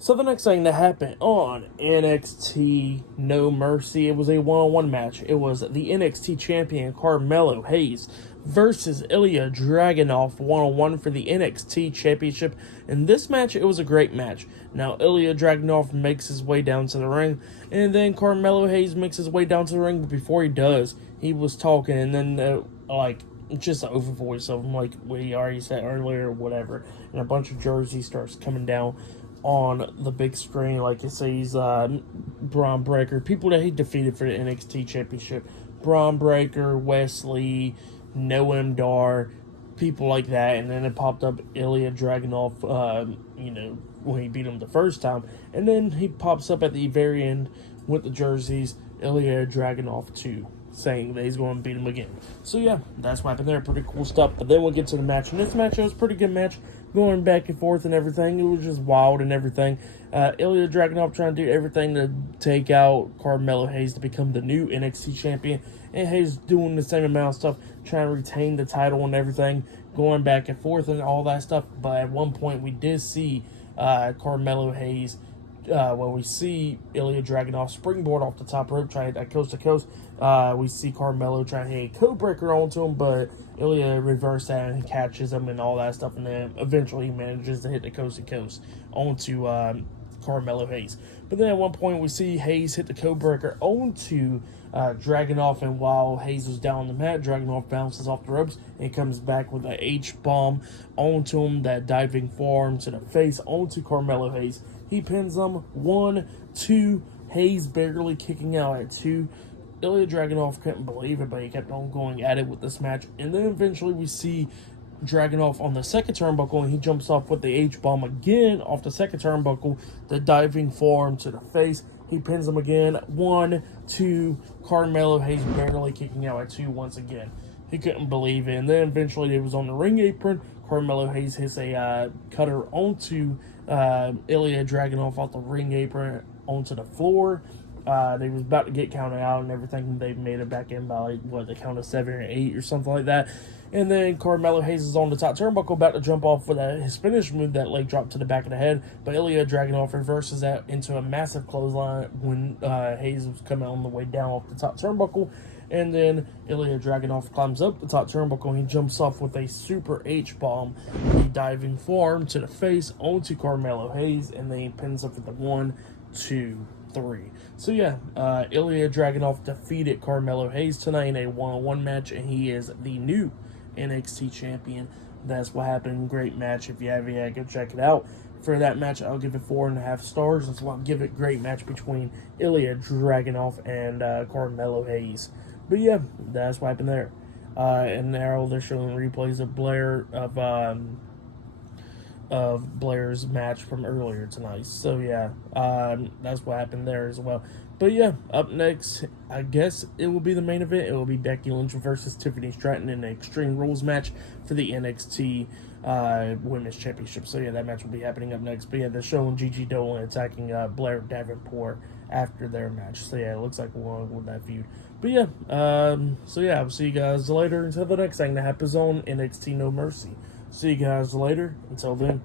So the next thing that happened on NXT No Mercy, it was a one-on-one match. It was the NXT champion Carmelo Hayes versus Ilja Dragunov one-on-one for the NXT championship. In this match, it was a great match. Now, Ilja Dragunov makes his way down to the ring, and then Carmelo Hayes makes his way down to the ring, but before he does, he was talking, and then, just an over voice of him, like we already said earlier or whatever, and a bunch of jerseys starts coming down on the big screen, like it says Braun Breaker, people that he defeated for the NXT Championship, Braun Breaker, Wesley, Noam Dar, people like that, and then it popped up Ilja Dragunov, when he beat him the first time, and then he pops up at the very end with the jerseys, Ilja Dragunov 2, saying that he's going to beat him again. So yeah, that's what happened there. Pretty cool stuff. But then we'll get to the match. And this match, it was a pretty good match, going back and forth and everything. It was just wild and everything. Ilja Dragunov trying to do everything to take out Carmelo Hayes to become the new NXT champion. And Hayes doing the same amount of stuff, trying to retain the title and everything, going back and forth and all that stuff. But at one point, we did see Carmelo Hayes, we see Ilja Dragunov springboard off the top rope, trying to coast to coast. We see Carmelo trying to hit a code breaker onto him, but Ilja reverses that and catches him and all that stuff, and then eventually he manages to hit the coast to coast onto Carmelo Hayes. But then at one point we see Hayes hit the code breaker onto Dragunov, and while Hayes was down on the mat, Dragunov bounces off the ropes and he comes back with an H-bomb onto him, that diving forearm to the face onto Carmelo Hayes. He pins him 1, 2, Hayes barely kicking out at 2. Ilja Dragunov couldn't believe it, but he kept on going at it with this match. And then eventually we see Dragunov on the second turnbuckle, and he jumps off with the H-bomb again off the second turnbuckle, the diving forearm to the face. He pins him again, 1, 2, Carmelo Hayes barely kicking out at 2 once again. He couldn't believe it. And then eventually it was on the ring apron. Carmelo Hayes hits a cutter onto Ilja Dragunov off the ring apron onto the floor. They was about to get counted out and everything. They made it back in by, the count of 7 or 8 or something like that. And then Carmelo Hayes is on the top turnbuckle, about to jump off with his finish move, that leg drop to the back of the head. But Ilja Dragunov reverses that into a massive clothesline when Hayes was coming on the way down off the top turnbuckle. And then Ilja Dragunov climbs up the top turnbuckle and he jumps off with a super H-bomb, a diving forearm to the face onto Carmelo Hayes, and then he pins up with the 1, 2, 3. So yeah, Ilja Dragunov defeated Carmelo Hayes tonight in a one-on-one match, and he is the new NXT champion. That's what happened. Great match. If you haven't yet, go check it out. For that match, I'll give it 4.5 stars. That's why I'll give it. Great match between Ilja Dragunov and Carmelo Hayes. But yeah, that's what happened there. And now they're showing replays of Blair's match from earlier tonight. So yeah, that's what happened there as well. But yeah, up next, I guess it will be the main event. It will be Becky Lynch versus Tiffany Stratton in an Extreme Rules match for the NXT Women's Championship. So yeah, that match will be happening up next. But yeah, they're showing Gigi Dolan attacking Blair Davenport after their match. So yeah, it looks like we're on with that feud. But yeah, so yeah, I'll see you guys later until the next thing that happens on NXT No Mercy. See you guys later. Until then.